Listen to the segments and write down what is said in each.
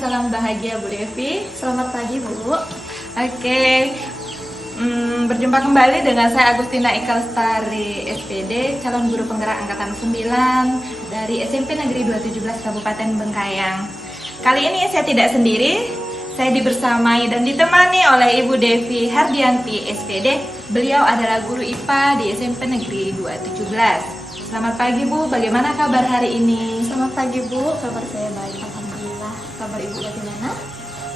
salam bahagia Bu Devi. Selamat pagi Bu. Oke, berjumpa kembali dengan saya Agustina Ika Lestari, SPD, calon guru penggerak angkatan 9 dari SMP Negeri 217 Kabupaten Bengkayang. Kali ini saya tidak sendiri, saya dibersamai dan ditemani oleh Ibu Devi Hardianti, SPD. Beliau adalah guru IPA di SMP Negeri 217. Selamat pagi Bu, bagaimana kabar hari ini? Selamat pagi Bu, kabar saya baik, alhamdulillah. Kabar Ibu bagaimana?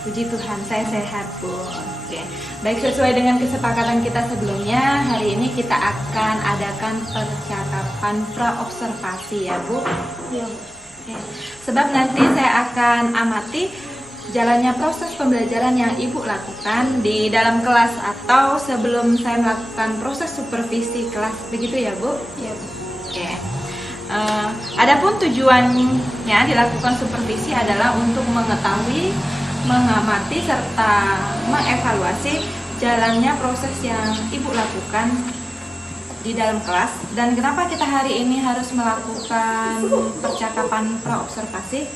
Puji Tuhan, saya sehat Bu. Oke, baik, sesuai dengan kesepakatan kita sebelumnya, hari ini kita akan adakan percakapan pra-observasi ya Bu. Iya Bu. Oke. Sebab nanti saya akan amati jalannya proses pembelajaran yang Ibu lakukan di dalam kelas atau sebelum saya melakukan proses supervisi kelas, begitu ya Bu? Iya Bu. Oke. Adapun tujuannya dilakukan supervisi adalah untuk mengetahui, mengamati serta mengevaluasi jalannya proses yang Ibu lakukan di dalam kelas. Dan kenapa kita hari ini harus melakukan percakapan pra-observasi?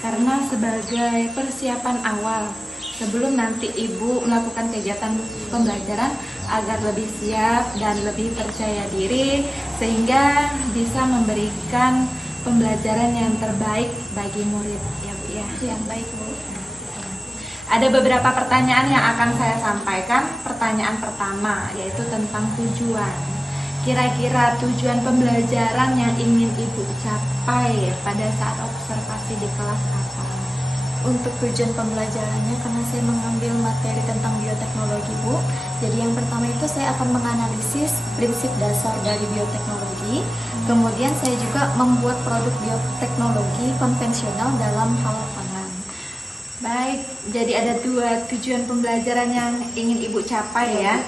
Karena sebagai persiapan awal sebelum nanti Ibu melakukan kegiatan pembelajaran agar lebih siap dan lebih percaya diri sehingga bisa memberikan pembelajaran yang terbaik bagi murid ya Bu ya. Yang baik Bu. Ada beberapa pertanyaan yang akan saya sampaikan. Pertanyaan pertama yaitu tentang tujuan. Kira-kira tujuan pembelajaran yang ingin Ibu capai pada saat observasi di kelas apa? Untuk tujuan pembelajarannya, karena saya mengambil materi tentang bioteknologi Bu, jadi yang pertama itu saya akan menganalisis prinsip dasar dari bioteknologi. Kemudian saya juga membuat produk bioteknologi konvensional dalam hal pangan. Baik, jadi ada dua tujuan pembelajaran yang ingin Ibu capai ya.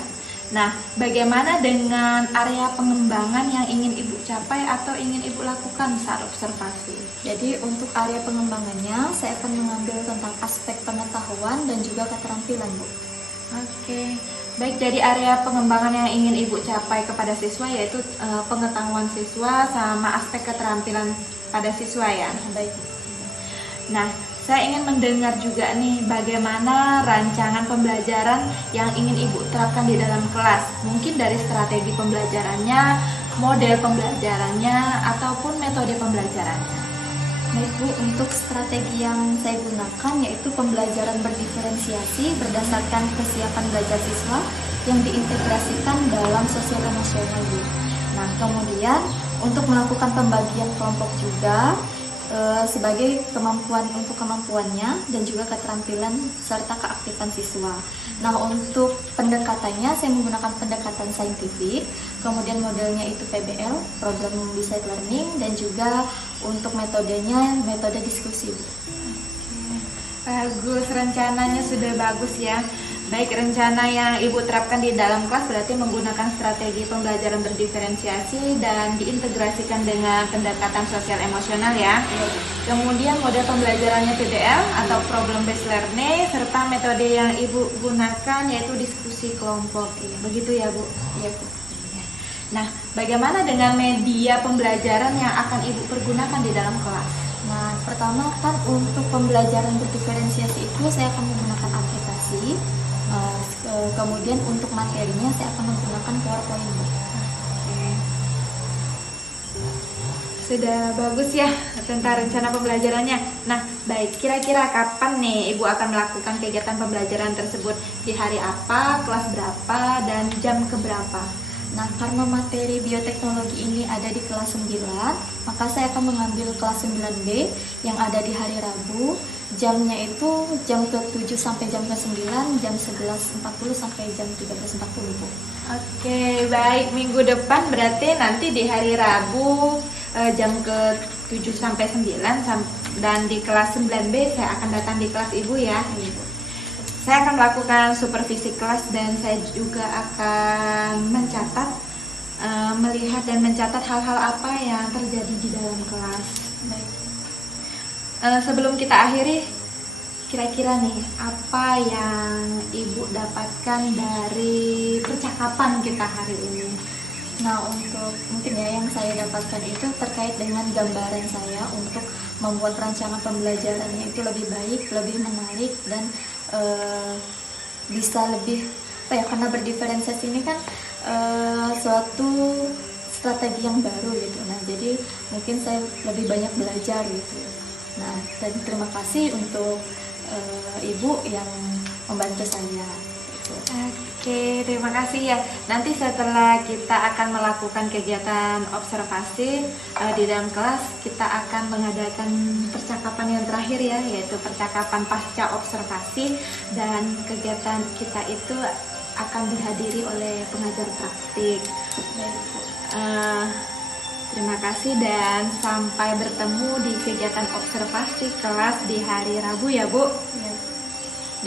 Nah, bagaimana dengan area pengembangan yang ingin Ibu capai atau ingin Ibu lakukan saat observasi? Jadi untuk area pengembangannya, saya akan mengambil tentang aspek pengetahuan dan juga keterampilan Bu. Oke, baik, jadi area pengembangan yang ingin Ibu capai kepada siswa yaitu pengetahuan siswa sama aspek keterampilan pada siswa ya. Baik. Nah, saya ingin mendengar juga nih bagaimana rancangan pembelajaran yang ingin Ibu terapkan di dalam kelas. Mungkin dari strategi pembelajarannya, model pembelajarannya, ataupun metode pembelajarannya. Baik Bu, untuk strategi yang saya gunakan yaitu pembelajaran berdiferensiasi berdasarkan kesiapan belajar siswa yang diintegrasikan dalam sosial emosional Bu. Nah, kemudian untuk melakukan pembagian kelompok juga sebagai kemampuannya dan juga keterampilan serta keaktifan siswa. Nah, untuk pendekatannya saya menggunakan pendekatan saintifik, kemudian modelnya itu PBL, Program Based Learning, dan juga untuk metodenya metode diskusi. Bagus, rencananya sudah bagus ya. Baik, rencana yang Ibu terapkan di dalam kelas berarti menggunakan strategi pembelajaran berdiferensiasi dan diintegrasikan dengan pendekatan sosial emosional ya. Kemudian model pembelajarannya PBL atau Problem Based Learning, serta metode yang Ibu gunakan yaitu diskusi kelompok. Begitu ya Bu? Iya Bu. Nah, bagaimana dengan media pembelajaran yang akan Ibu pergunakan di dalam kelas? Nah, pertama kan untuk pembelajaran berdiferensiasi itu saya akan menggunakan aplikasi. Kemudian untuk materinya saya akan menggunakan PowerPoint. Sudah bagus ya tentang rencana pembelajarannya. Nah, baik, kira-kira kapan nih Ibu akan melakukan kegiatan pembelajaran tersebut? Di hari apa, kelas berapa, dan jam keberapa? Nah, karena materi bioteknologi ini ada di kelas 9, maka saya akan mengambil kelas 9B yang ada di hari Rabu. Jamnya itu jam ke-7 sampai jam ke-9, jam 11.40 sampai jam 13.40 Bu. Oke, baik, minggu depan berarti nanti di hari Rabu jam ke-7 sampai 9 dan di kelas 9B saya akan datang di kelas Ibu ya. Saya akan melakukan supervisi kelas dan saya juga akan mencatat, melihat dan mencatat hal-hal apa yang terjadi di dalam kelas. Baik. Sebelum kita akhiri, kira-kira nih apa yang Ibu dapatkan dari percakapan kita hari ini? Nah, untuk mungkin ya yang saya dapatkan itu terkait dengan gambaran saya untuk membuat rancangan pembelajarannya itu lebih baik, lebih menarik, dan bisa lebih apa ya, karena berdiferensiasi ini kan suatu strategi yang baru gitu. Nah, jadi mungkin saya lebih banyak belajar gitu. Nah, dan terima kasih untuk Ibu yang membantu saya gitu. Oke, terima kasih ya. Nanti setelah kita akan melakukan kegiatan observasi di dalam kelas, kita akan mengadakan percakapan yang terakhir ya, yaitu percakapan pasca observasi, dan kegiatan kita itu akan dihadiri oleh pengajar praktik. Terima kasih dan sampai bertemu di kegiatan observasi kelas di hari Rabu ya, Bu. Ya.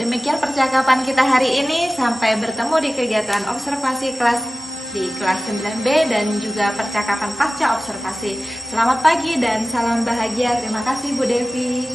Demikian percakapan kita hari ini. Sampai bertemu di kegiatan observasi kelas di kelas 9B dan juga percakapan pasca observasi. Selamat pagi dan salam bahagia. Terima kasih Bu Devi.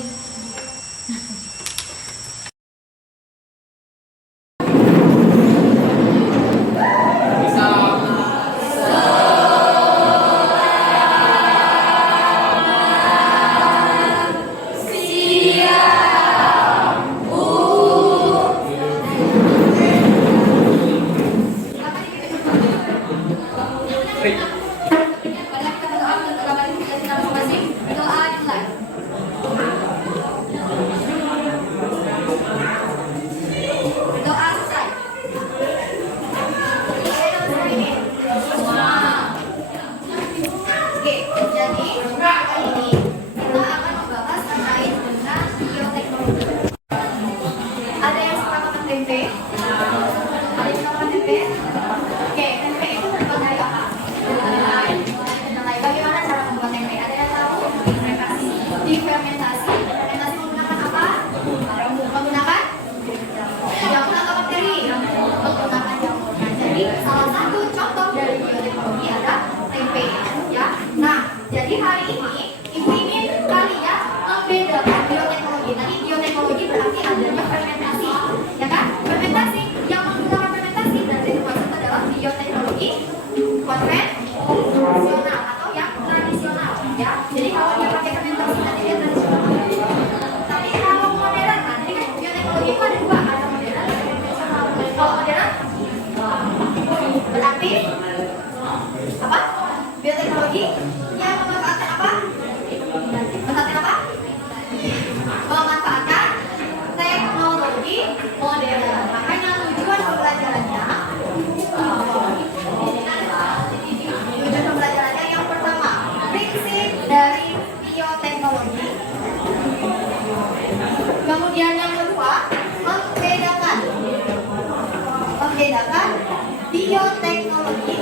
Bioteknologi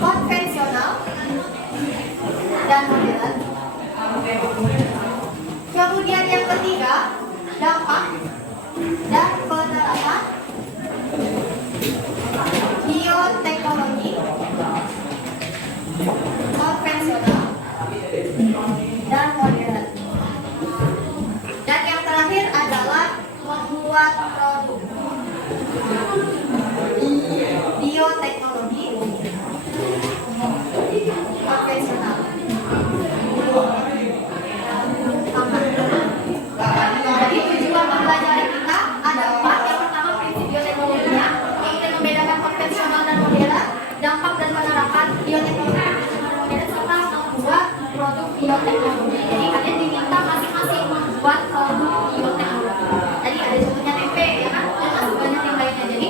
konvensional dan modern. Kemudian yang ketiga, dampak dan penerapan bioteknologi konvensional dan modern. Dan yang terakhir adalah membuat produk bioteknologi konvensional. Jadi tujuan pembelajaran kita ada 4. Yang pertama, prinsip bioteknologinya, ingin membedakan konvensional dan modern, dampak dan penerapan bioteknologi konvensional dan modern, serta membuat produk bioteknologi. Jadi kalian diminta masing-masing membuat produk bioteknologi. Tadi ada contohnya tempe, ya kan? Dan masih banyak yang lainnya. Jadi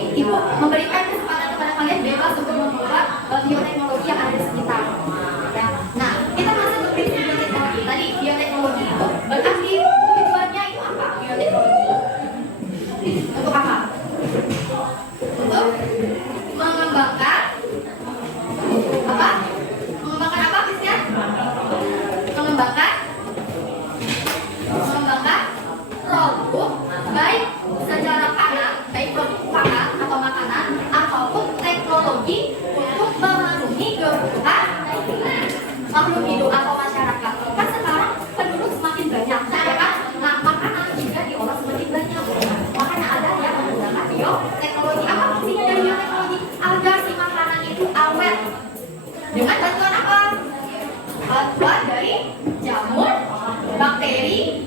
materi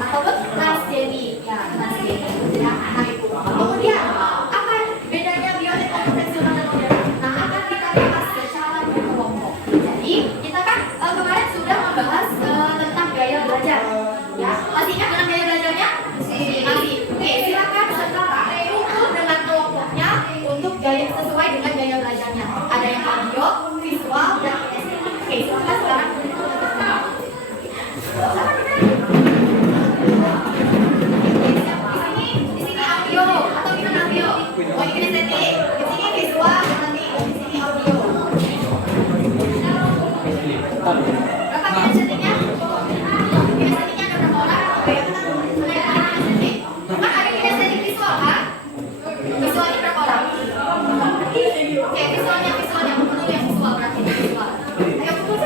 ataupun transgeni. Ya, transgeni. Ya, nah itu. Kemudian apa bedanya biotek konvensional dan modern? Nah, akan kita bahas secara berkelompok. Jadi kita kan kemarin sudah membahas tentang gaya belajar. Ya, masih ingat dengan gaya belajarnya? Masih. Oke, silakan sekarang ukur dengan kelompoknya untuk gaya sesuai dengan gaya belajarnya. Ada yang audio, visual, dan kinestetik. Oke, silakan sekarang. Di sini audio atau gimana audio? Oh, ini kinestetik. Di sini visual, nanti di sini audio. Berapa kinestetiknya? Kinestetiknya ada berapa orang? Oke. Ada kinestetik. Kan ada kinestetik visual kan? Visualnya berapa orang? Oke, visualnya betul yang visual berarti visual. Ayo betul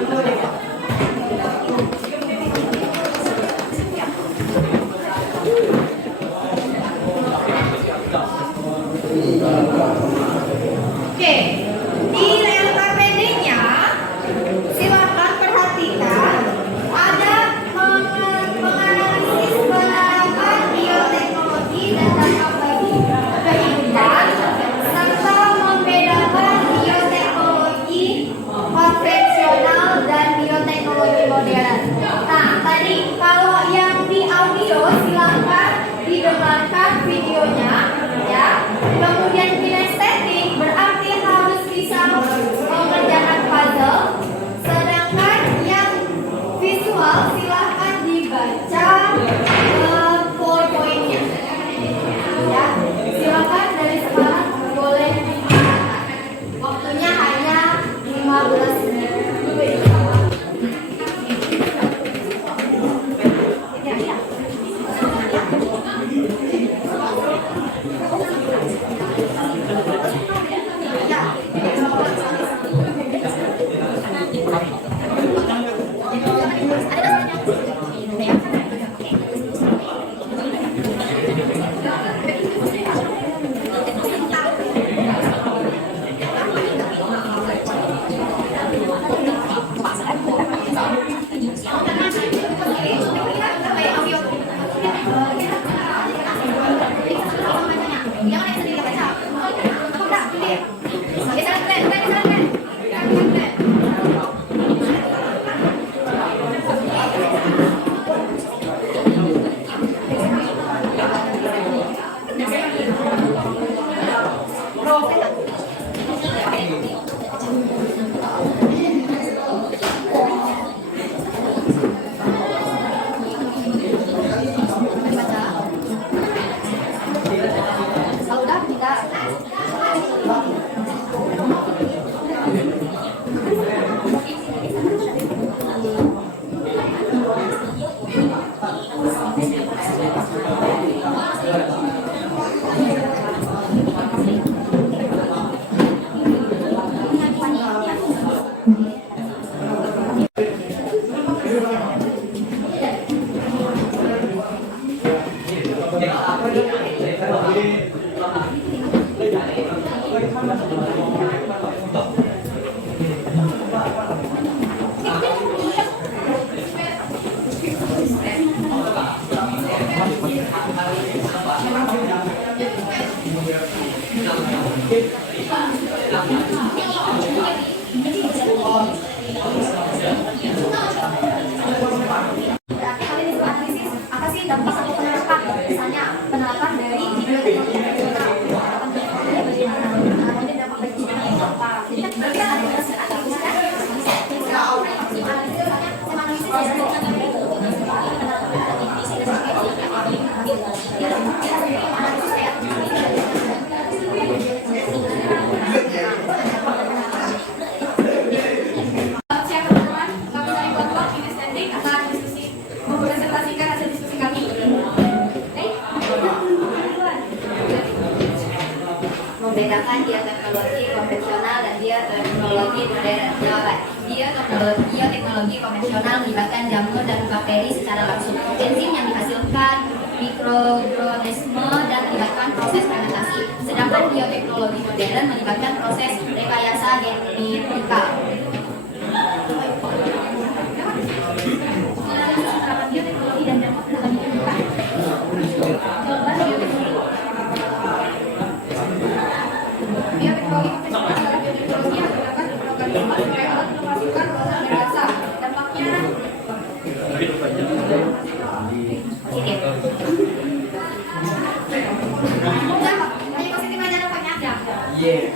kita berapa? Lagi ya? Oke, di layar KPD-nya silakan perhatikan ada menganalisis penerapan bioteknologi dan teknologi kehidupan serta membedakan bioteknologi konvensional dan bioteknologi modern. Nah, tadi kalau yang di audio silakan didengarkan videonya ya. Kemudian kinestetik berarti harus bisa mengerjakan puzzle. Sedangkan yang visual silahkan dibaca PowerPoint-nya. Ya, silakan dari sekarang boleh digunakan. Waktunya hanya 15 menit. Berarti kalian disuruh analisis apa sih dampak atau penerapan misalnya penerapan dari bioteknologi konvensional, penerapan bioteknologi bagaimana, kemudian dampak bagi kita itu apa. Jadi kan berarti kan ada analisis kan, analisis siap teman-teman, kami dari Botwal ini standing akan diskusi mempresentasikan hasil diskusi kami. Membedakan bioteknologi konvensional dan bioteknologi modern. Jawaban. Bioteknologi konvensional melibatkan jamur dan bakteri secara langsung. Enzim yang dihasilkan mikroorganisme dan melibatkan proses fermentasi. Sedangkan bioteknologi modern melibatkan proses rekayasa genetika. Bioteknologi dan dampak terhadap lingkungan. Jawaban bioteknologi konvensional adalah bioteknologi yang menggunakan mikroorganisme sebagai alat memasukkan proses berdasar. Dampaknya positif aja dampaknya ada. Yes.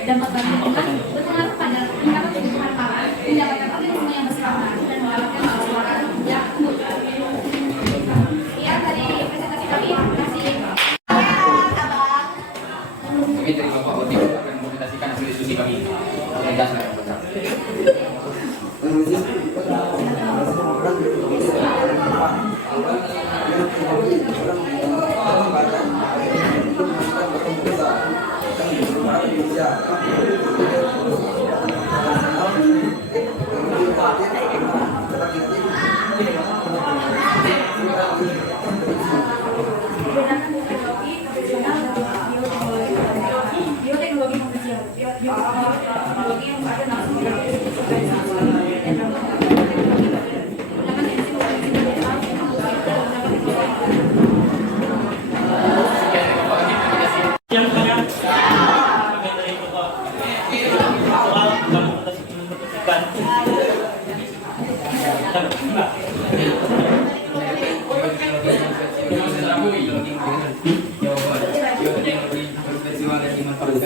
Dampak bagi lingkungan berpengaruh pada peningkatan kebutuhan pangan, mendapatkan organisme yang berselamat dan mendapatkan keseluruhan yang utuh. Ya, dari presentasi kami, terima kasih. Kami dari Bapak Odi akan mempresentasikan hasil diskusi kami. Bioteknologi konvensional, bioteknologi yang ada langsung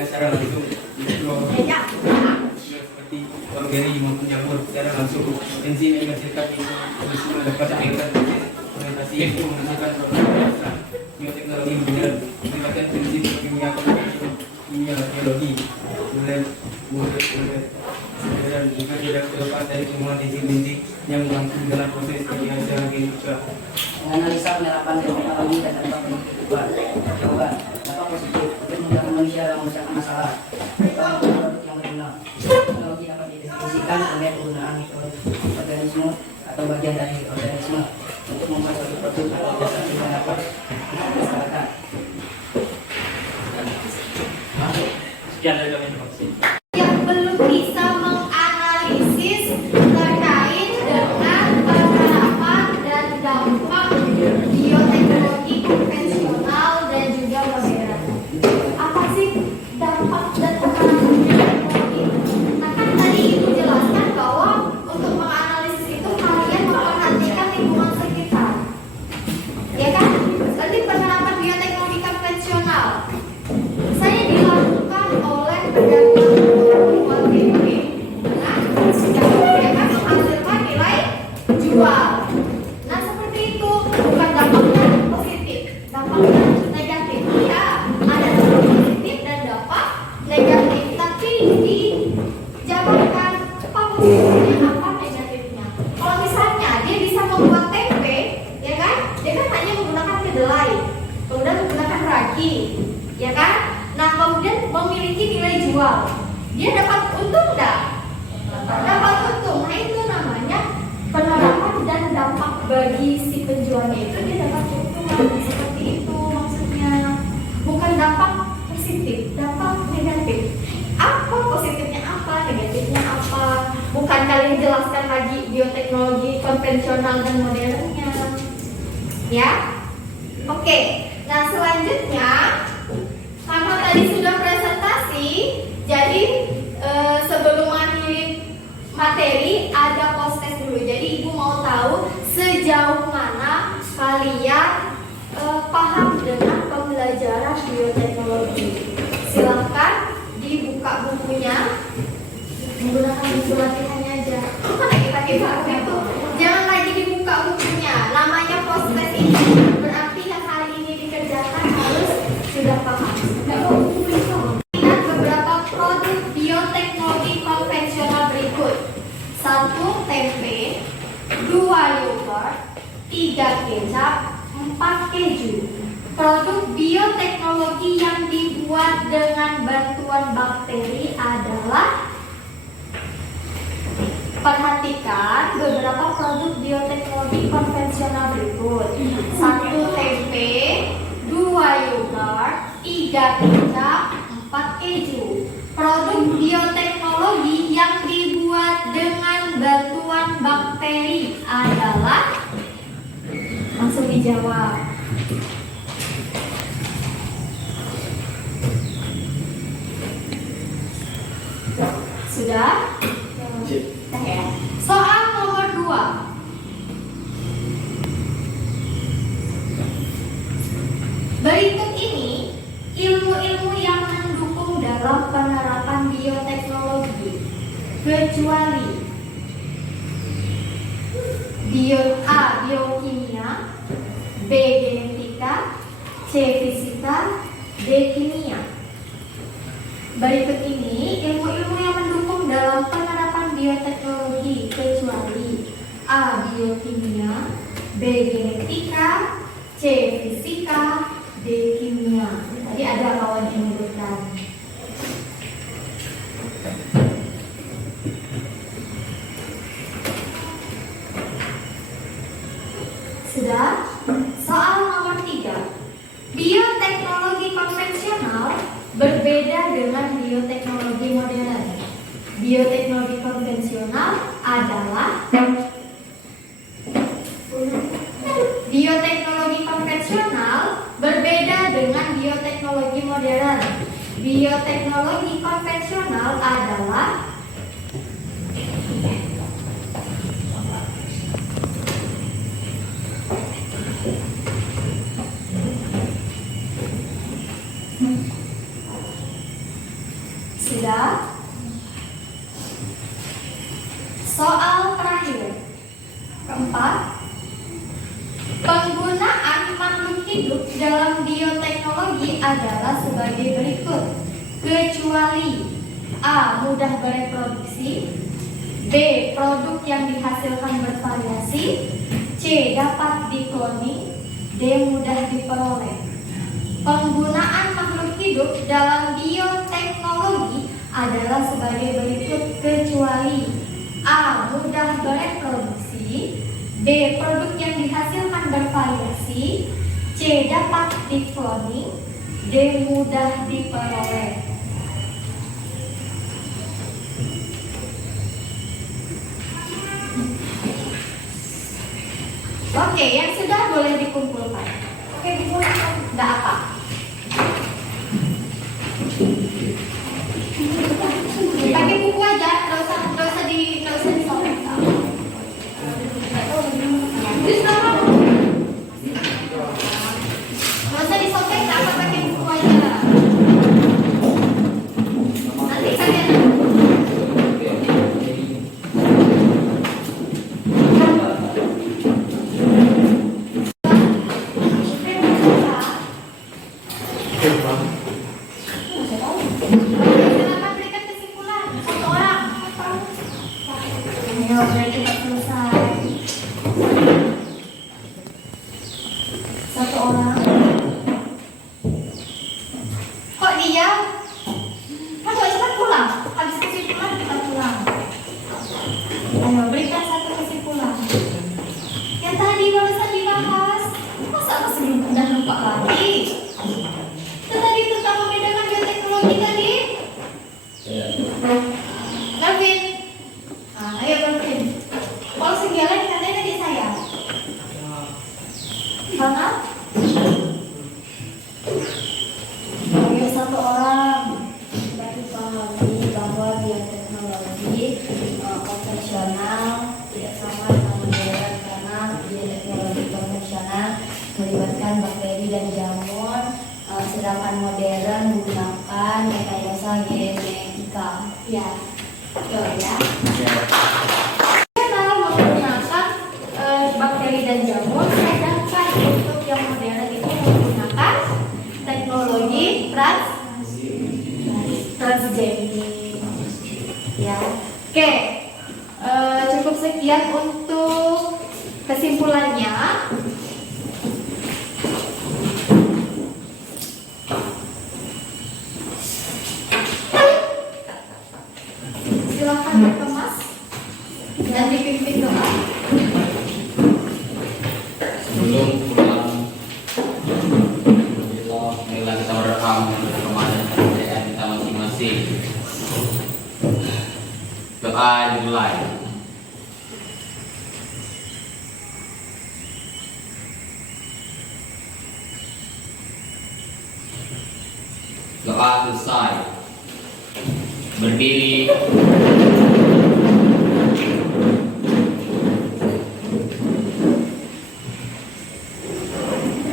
secara langsung seperti bakteri maupun jamur secara langsung. Enzim yang menghasilkan enzim dapat menghasilkan proses fermentasi untuk menghasilkan produk dasar. Bioteknologi modern melibatkan prinsip kimia, biologi, dan juga tidak terlepas dari semua enzim-enzim yang berlangsung dalam proses rekayasa genetika. Menganalisa penerapan teknologi dan dampak kehidupan. Jawaban. Dampak positif untuk memudahkan manusia dalam menyelesaikan masalah. Produk yang berguna. Teknologi dapat didefinisikan sebagai penggunaan mikroorganisme atau bagian dari organisme untuk membuat suatu produk atau jasa sehingga dapat dimasyarakatkan. Sekian dari kami, terima kasih. yang belum bisa menganalisis terkait dengan penerapan dan dampak bioteknologi konvensional dan juga modern. Apa sih dampak dan penerapan bioteknologi? Nah kan tadi ibu jelaskan bahwa untuk menganalisis itu kalian memperhatikan lingkungan sekitar, ya kan? Berarti penerapan bioteknologi konvensional saya dilakukan oleh pedagang lingkungan TP. Nah, dia kan menghasilkan nilai jual. Nah, seperti itu bukan dampaknya positif, dampaknya negatif. Ya, ada dampak positif dan dampak negatif. Tapi dijabarkan apa positifnya, apa negatifnya. Kalau misalnya dia bisa membuat tempe, ya kan? Dia kan hanya menggunakan kedelai, kemudian menggunakan ragi, ya kan? Nah, kemudian memiliki nilai jual. Dia dapat untung enggak? Dapat untung. Nah, itu namanya penerapan dan dampak bagi si penjualnya itu dia dapat keuntungan. Seperti itu maksudnya. Bukan dampak positif, dampak negatif. Apa positifnya apa, negatifnya apa? Bukan kalian jelaskan lagi bioteknologi konvensional dan modernnya. Ya? Oke. Nah, selanjutnya tadi sudah presentasi, jadi sebelum mengakhiri materi ada post test dulu. Jadi ibu mau tahu sejauh mana kalian paham dengan pembelajaran bioteknologi. Silahkan dibuka bukunya, menggunakan buku latihannya aja. Mana kita buku itu? Jangan lagi dibuka bukunya. Namanya post test ini berarti yang hari ini dikerjakan harus sudah paham. Lihat beberapa produk bioteknologi konvensional berikut. 1 tempe, 2 yogurt, 3 kecap, 4 keju. Produk bioteknologi yang dibuat dengan bantuan bakteri adalah, perhatikan beberapa produk bioteknologi konvensional berikut. 1 tempe, 2 yogurt, 3 kecap, 4 keju. Produk bioteknologi yang dibuat dengan bantuan bakteri adalah, langsung dijawab. Sudah? Sudah ya. Soal nomor 2. Berikut ini ilmu-ilmu yang mendukung dalam penerapan bioteknologi, kecuali A. Biokimia, B. Genetika, C. Fisika, D. Kimia. Berikut ini ilmu-ilmu yang mendukung dalam penerapan bioteknologi, kecuali A. Biokimia, B. Genetika, C. Fisika, D. Kimia. Tadi ada kawan yang menyebutkan. Sudah? Soal nomor 3. Bioteknologi konvensional berbeda dengan bioteknologi modern. Bioteknologi konvensional adalah bioteknologi konvensional berbeda dengan bioteknologi modern. Bioteknologi konvensional adalah sudah. Soal terakhir keempat, penggunaan makhluk hidup dalam bioteknologi adalah sebagai berikut, kecuali A. Mudah bereproduksi, B. Produk yang dihasilkan bervariasi, C. Dapat dikloning, D. Mudah diperoleh. Penggunaan makhluk hidup dalam bioteknologi adalah sebagai berikut, kecuali A. Mudah bereproduksi, B. Produk yang dihasilkan bervariasi, C. Dapat dikloning, D. Mudah diperoleh. Oke, yang sudah boleh dikumpulkan. Oke, dikumpulkan. Tidak apa. Pakai buku aja, nggak usah disobek. Terus apa? Nggak usah disobek, apa pakai buku aja. Nanti kalian. Silakan berikan kesimpulan. Satu orang. Ayo, biar cepat selesai. Satu orang. Kok diam? Kan kok cepat pulang? Habis kesimpulan kita pulang. Ayo, berikan satu kesimpulan. Yang tadi barusan dibahas. Masa masih udah lupa lagi? Itu tadi tentang membedakan bioteknologi tadi. Gavin. Ayo Gavin. gerakan modern menggunakan rekayasa genetika. Ya, betul ya. Kalau menggunakan bakteri dan jamur, sedangkan untuk yang modern itu menggunakan teknologi transgenik. Ya, oke. Cukup sekian untuk kesimpulannya. Silakan dikemas dan dipimpin doa. Sebelum pulang, marilah kita berdoa menurut ramadan kepercayaan kita masing-masing. Doa dimulai. Doa selesai. Berdiri.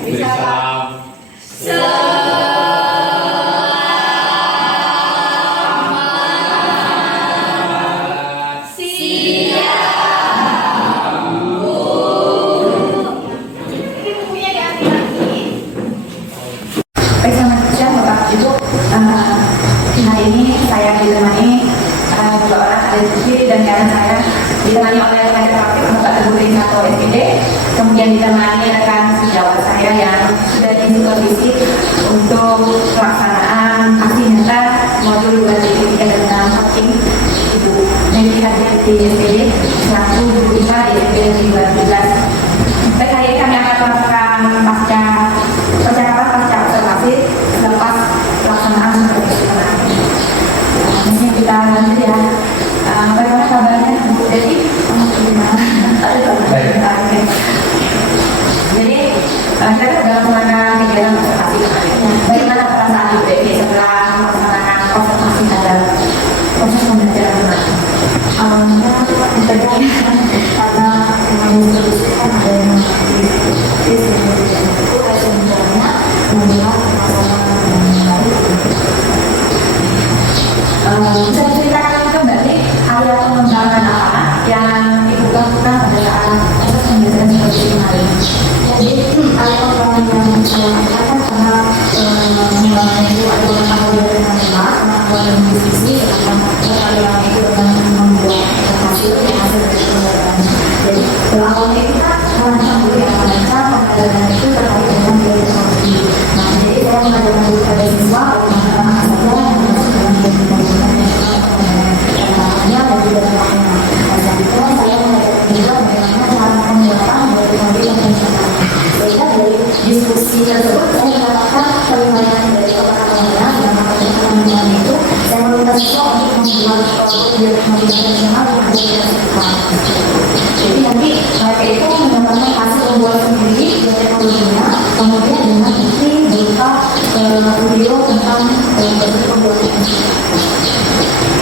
Beri salam. Ilmunya diambil lagi. Baik, selamat siang Bapak Ibu. Hari ini saya ditemani dua orang adik kiri dan kanan saya, ditemani oleh rekan praktik Bapak Teguh Rinsato SPD, kemudian ditemani rekan sejawat saya yang sudah disupervisi untuk pelaksanaan aksi nyata modul 2.3 tentang coaching Ibu Neti Harjati SPD selaku guru IPA di SPD 2012. Baik, hari ini kami akan melakukan percakapan pasca observasi selepas pelaksanaan supervisi kemarin. Mungkin kita lanjut ya. Bagaimana kabarnya Bu Deti? Baik. Jadi kita sudah melaksanakan kegiatan observasi kemarin. Bagaimana perasaan Bu Deti setelah melaksanakan observasi pada proses pembelajaran kemarin? Karena menginstruksikan ada yang itu sebenarnya membuat masalah yang baik. Bisa diceritakan kembali area pengembangan apa yang Ibu lakukan pada saat proses pembelajaran seperti kemarin? Jadi ada orang yang mengatakan karena mengembangkan itu ada beberapa model kemampuan dan diskusi tentang yang itu dengan membuat hasil dari pembelajaran. Jadi awalnya itu kan merancang dulu yang merancang pembelajaran itu terkait dengan teknologi. Nah, jadi saya mengajarkan dulu pada siswa bagaimana saja yang masuk dalam pembelajaran caranya dan juga dampaknya. Nah, selanjutnya saya mengajarkan juga bagaimana cara pembuatan teknologi yang rencana. Sehingga dari diskusi tersebut saya mendapatkan penilaian dari pengalaman dan pengalaman itu saya meminta siswa untuk membuat proyek nasional yang ada di sekolah. Jadi nanti mereka itu mendapatkan hasil pembuat sendiri dari teknologinya, kemudian dengan nanti berupa video tentang pembuatan.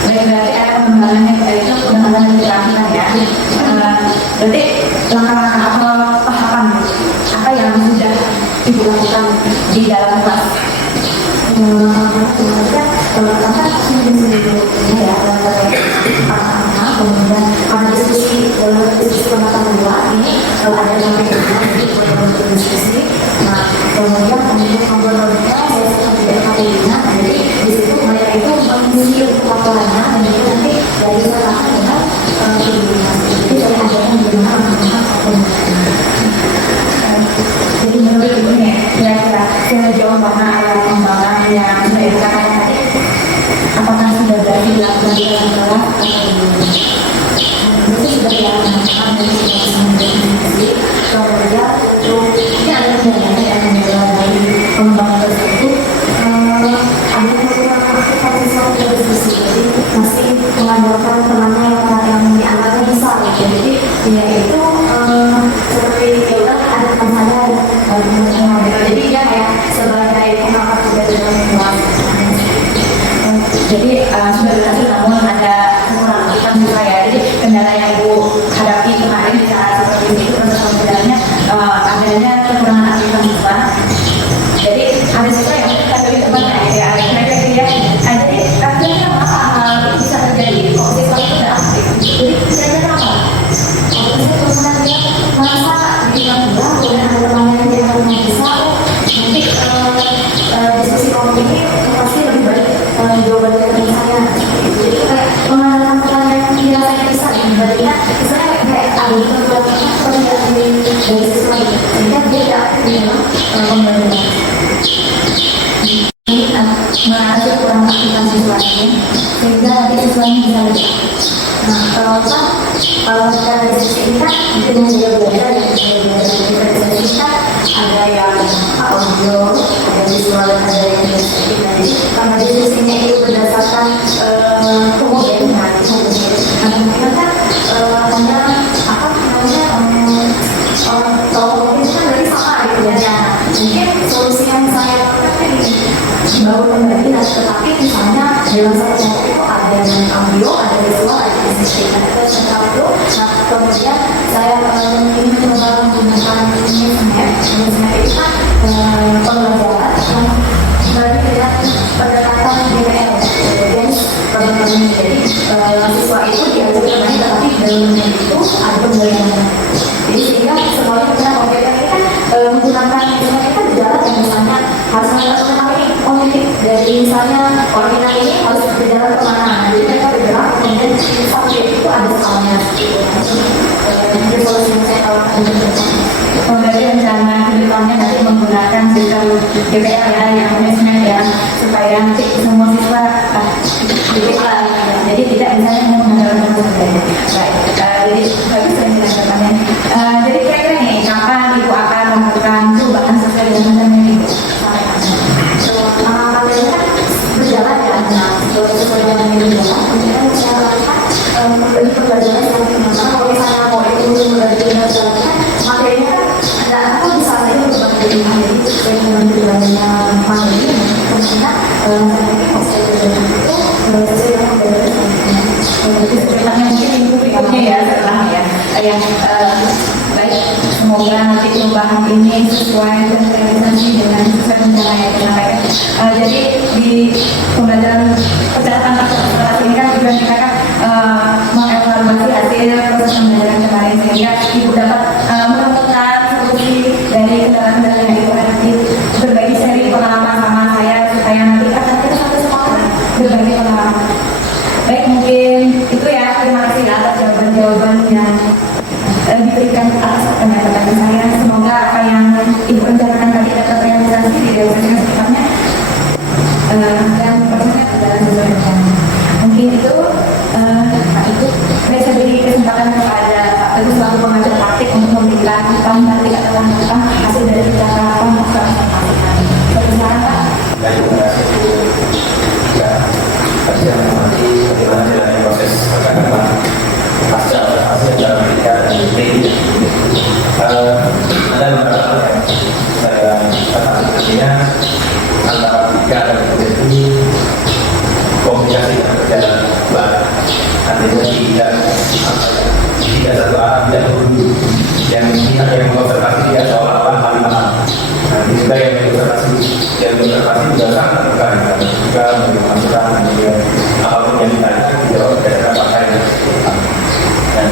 Baik, berarti ada pengembangannya itu pengembangan keterampilan ya. Berarti langkah-langkah atau tahapan apa yang sudah Ibu lakukan di dalam kelas? Kemudian pertama ya kemudian ada diskusi pengetahuan luar ini ada yang diskusi. Nah kemudian ngobrol-ngobrolnya saya seperti dari KPI-nya, jadi di situ mereka itu mengisi untuk laporannya dan itu nanti dari sekarang dengan jadi saya ajarkan bagaimana menggunakan pengetahuan. Jadi menurut Ibu nih, kira-kira sejauh mana area pengembangan yang sudah Ibu katakan tadi? Apakah sudah berarti dilakukan di dalam kelas atau belum? Itu sudah dilakukan dari diskusi. Kemudian ini ada kendalanya yang dari pengembangan tersebut ada kekurangan aktivitas dari diskusi. Jadi masih mengandalkan temannya yang dianggapnya besar. Jadi dia itu seperti kita ada teman saya jadi dia kayak sebagai pengamat juga dalam kelas. Jadi sudah berhasil namun ada kekurangan kita juga ya. Jadi kendala yang Ibu hadapi kemarin di saat seperti itu proses pembelajarannya adanya kekurangan aktivitas siswa. Jadi ada siswa yang di dalam pembelajaran. Mengatur kurang aktivitas siswanya sehingga nanti siswanya bisa lebih. Nah, kalau kita diskusi kan dengan dia belajar kita ada yang audio, ada visual, ada yang diskusi. Jadi karena diskusinya itu berdasarkan kemudian kan hanya apa namanya kalau mungkin kan berarti sama gitu ya. Mungkin solusi yang saya lakukan ini baru kembali, tetapi misalnya dalam satu kelompok itu ada yang audio, ada visual, ada diskusi, ada central itu. Nah, kemudian saya ingin mencoba menggunakan Map itu kan pembelajaran yang berarti dengan pendekatan DPL, jadi siswa itu diajarkan lagi, tetapi dalamnya itu ada pembelajaran. Jadi sehingga semuanya kita komputer ini kan menggunakan misalnya kita berjalan yang misalnya harus mengetahui titik dari misalnya koordinat ini harus berjalan kemana. Jadi mereka bergerak kemudian objek itu ada soalnya. Jadi solusi yang saya tawarkan Berarti rencana kedepannya nanti menggunakan sistem DPR ya, yang Map ya, supaya nanti semua siswa jadi tidak misalnya menggunakan baik. Jadi bagus rencana kedepannya. Jadi kira-kira nih kapan Ibu akan melakukan perubahan sesuai dengan rencana itu? Materinya kan berjalan ya, sesuai dengan yang berjalan. Kemudian saya lakukan bagi pembelajaran yang dimana kalau misalnya mau itu berjalan materinya kan aku bisa saja berbagai pilihan, jadi sesuai dengan tujuannya materi. Kemudian saya pikir saya berjalan itu sesuai dengan pembelajaran Ceritanya mungkin Ibu berikutnya ya setelah ya, yang baik, semoga nanti perubahan ini sesuai dan realisasi dengan sesuai rencana yang disampaikan. Jadi di pembelajaran percakapan terbatas ini kan juga kita kan mengevaluasi hasil proses pembelajaran kemarin sehingga Ibu dapat menemukan solusi dari kendala-kendala yang Ibu hadapi, berbagi seri pengalaman sama saya supaya nanti akan kita satu sekolah berbagi pengalaman. Baik, mungkin itu ya, terima kasih atas jawaban-jawaban yang diberikan atas pernyataan saya. Semoga apa yang Ibu rencanakan tadi dapat realisasi di realisasi secepatnya dan prosesnya berjalan sesuai rencana. Mungkin itu Pak Ibu, saya beri kesempatan kepada Pak Teguh selaku pengajar praktik untuk memberikan tambahan atau lanjutan hasil dari percakapan konsultasi kami. Silakan Pak. Pasti yang nanti bagaimana jalannya proses percakapan pasca hasil dalam ketika dan ada beberapa hal yang saya katakan artinya antara tiga dan ini komunikasi yang berjalan baik, artinya tidak satu arah, tidak berburu. Yang pihak yang mengobservasi dia seolah-olah paling paham. Nanti juga yang mengobservasi juga sangat terbuka juga memberi masukan dan juga apapun yang ditanya dijawab berdasarkan fakta yang paham. Nah,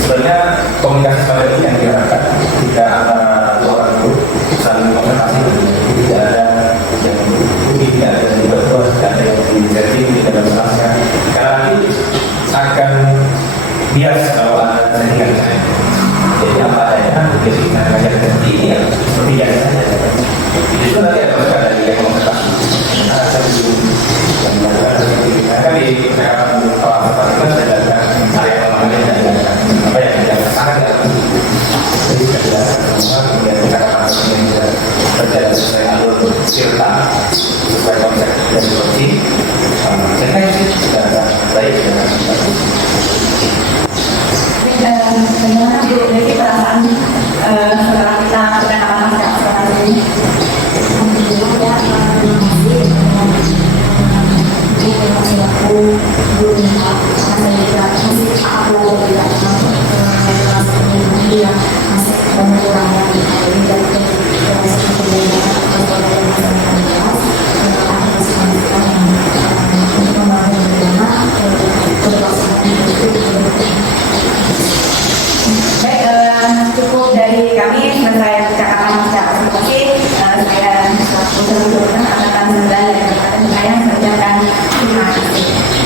sebenarnya komunikasi seperti ini yang diharapkan jika antara dua orang itu saling mengobservasi, tidak ada yang mungkin tidak ada yang dibuat, tidak ada yang disetting, tidak ada masalah. Karena nanti akan bias kalau ada settingan saya. Jadi apa adanya, jadi kita mengajar seperti ini ya, seperti biasa saja. Itu nanti ada masalah dari yang komunikasi. Ada satu yang mengatakan seperti ini. Karena di percakapan awal-awal itu saya lakukan area pemahaman dan apa yang tidak sangat tidak penting. Jadi kita jelaskan semua, kemudian percakapan yang tidak berjalan sesuai alur cerita, sesuai konsep dan seperti. Saya kira itu sudah baik dengan bagaimana Bu dari perasaan setelah kita percakapan pasca ini? Alhamdulillah ya, masih aku belum lihat karena saya juga masih aku belajar dia masih banyak kurang lagi ini dari proses pembelajaran untuk membangun bagaimana berpelaksanaan itu. Baik, cukup dari kami selesai percakapan pasca presentasi. Saya selaku terus akan segera dan saya mengerjakan terima kasih.